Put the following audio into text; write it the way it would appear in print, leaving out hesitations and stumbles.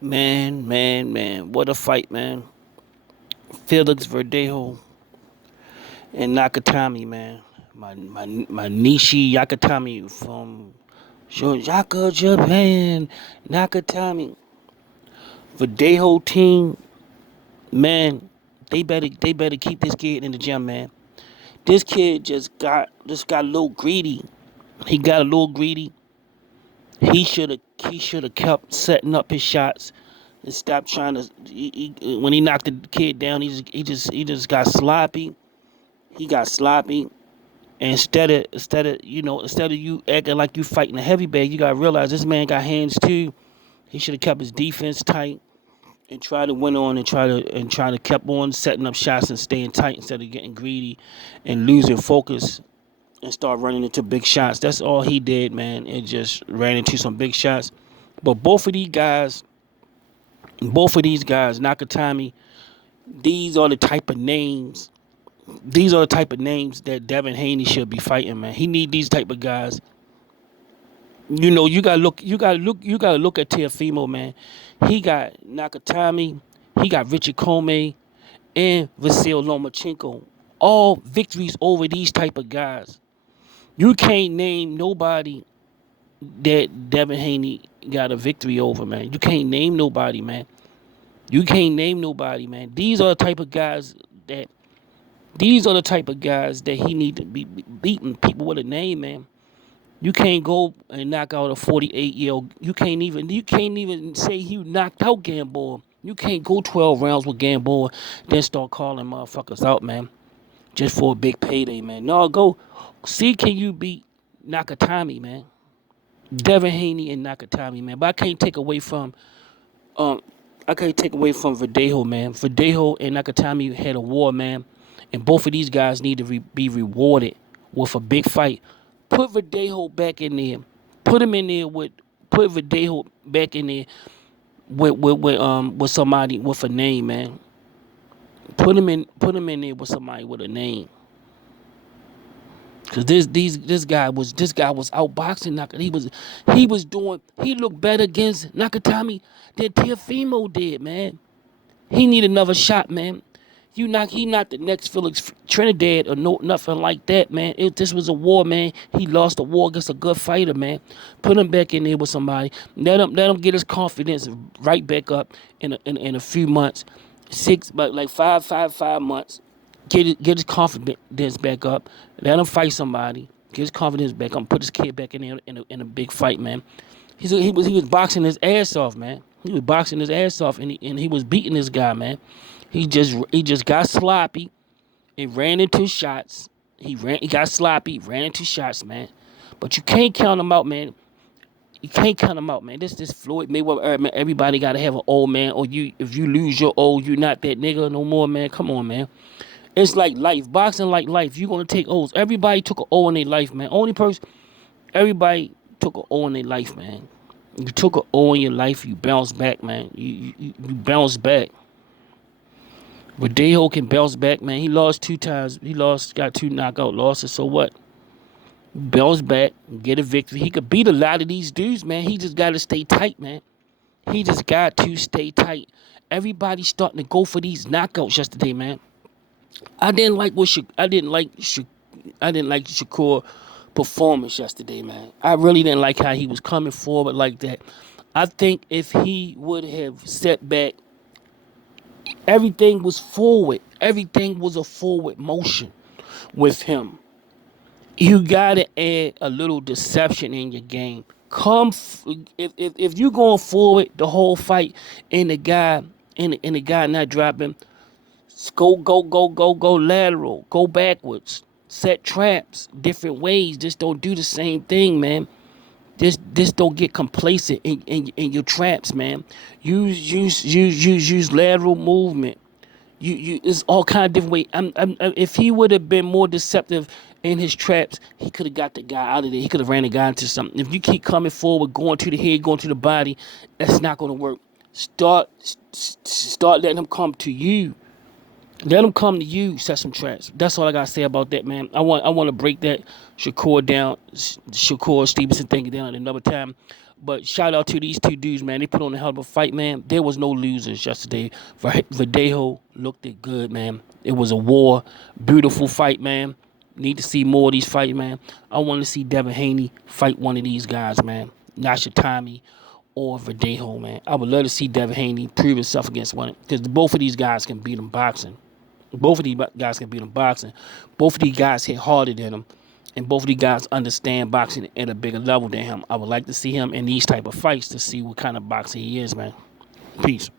Man. What a fight, man. Felix Verdejo and Nakatani, man. My Nishi Yakatami from Shojaka, Japan. Nakatami. Verdejo team, man. They better keep this kid in the gym, man. This kid just got a little greedy. He got a little greedy. He should have kept setting up his shots and stopped trying to. When he knocked the kid down, he just got sloppy. He got sloppy. And instead of you acting like you fighting a heavy bag, you gotta realize this man got hands too. He should have kept his defense tight and try to win on and try to kept on setting up shots and staying tight instead of getting greedy and losing focus and start running into big shots. That's all he did, man. It just ran into some big shots. But both of these guys, Nakatami, these are the type of names. These are the type of names that Devin Haney should be fighting, man. He need these type of guys. You gotta look at Teofimo, man. He got Nakatami, he got Richard Comey, and Vasil Lomachenko. All victories over these type of guys. You can't name nobody that Devin Haney got a victory over, man. You can't name nobody, man. You can't name nobody, man. That these are the type of guys that he need to be beating people with a name, man. You can't go and knock out a 48-year-old. You can't even say he knocked out Gamboa. You can't go 12 rounds with Gamboa, then start calling motherfuckers out, man. Just for a big payday, man. No, go see can you beat Nakatami, man. Devin Haney and Nakatami, man. But um I can't take away from Verdejo, man. Verdejo and Nakatami had a war, man. And both of these guys need to be rewarded with a big fight. Put Verdejo back in there. Put him in there with put Verdejo back in there with somebody with a name, man. Put him in there with somebody with a name. Cause this guy was outboxing Nakatani. He looked better against Nakatami than Teofimo did, man. He need another shot, man. He not the next Felix Trinidad or no nothing like that, man. This was a war, man. He lost a war against a good fighter, man. Put him back in there with somebody. Let him get his confidence right back up in a few months, but like 5 months. Get his confidence back up. Let him fight somebody. Get his confidence back up. Put his kid back in there in a big fight, man. He was boxing his ass off, man. He was boxing his ass off, and he was beating this guy, man. He just got sloppy and ran into shots. He got sloppy, ran into shots, man. But you can't count him out, man. You can't count him out, man. This Floyd Mayweather, man. Everybody gotta have an old man, or if you lose your old, you not that nigga no more, man. Come on, man. It's like life, boxing like life. You gonna take O's. Everybody took an O in their life, man. Everybody took an O in their life, man. You took an O in your life, you bounce back, man. You bounce back. Verdejo can bounce back, man. He lost 2 times. Got 2 knockout losses. So what? Bounce back, get a victory. He could beat a lot of these dudes, man. He just got to stay tight, man. He just got to stay tight. Everybody's starting to go for these knockouts yesterday, man. I didn't like Shakur performance yesterday, man. I really didn't like how he was coming forward like that. I think if he would have set back, everything was forward. Everything was a forward motion with him. You gotta add a little deception in your game. If you going forward the whole fight and the guy not dropping, go lateral, go backwards, set traps different ways. Just don't do the same thing, man. Just don't get complacent in your traps, man. Use lateral movement. It's all kind of different way. If he would have been more deceptive in his traps, he could have got the guy out of there. He could have ran the guy into something. If you keep coming forward, going to the head, going to the body, that's not going to work. Start letting him come to you. Let them come to you, set some traps. That's all I gotta say about that, man. I want to break that Shakur Stevenson thing down at another time. But shout out to these two dudes, man. They put on a hell of a fight, man. There was no losers yesterday. Verdejo looked it good, man. It was a war, beautiful fight, man. Need to see more of these fights, man. I want to see Devin Haney fight one of these guys, man. Nashitami or Verdejo, man. I would love to see Devin Haney prove himself against one, because both of these guys can beat him boxing. Both of these guys can beat him boxing. Both of these guys hit harder than him. And both of these guys understand boxing at a bigger level than him. I would like to see him in these type of fights to see what kind of boxer he is, man. Peace.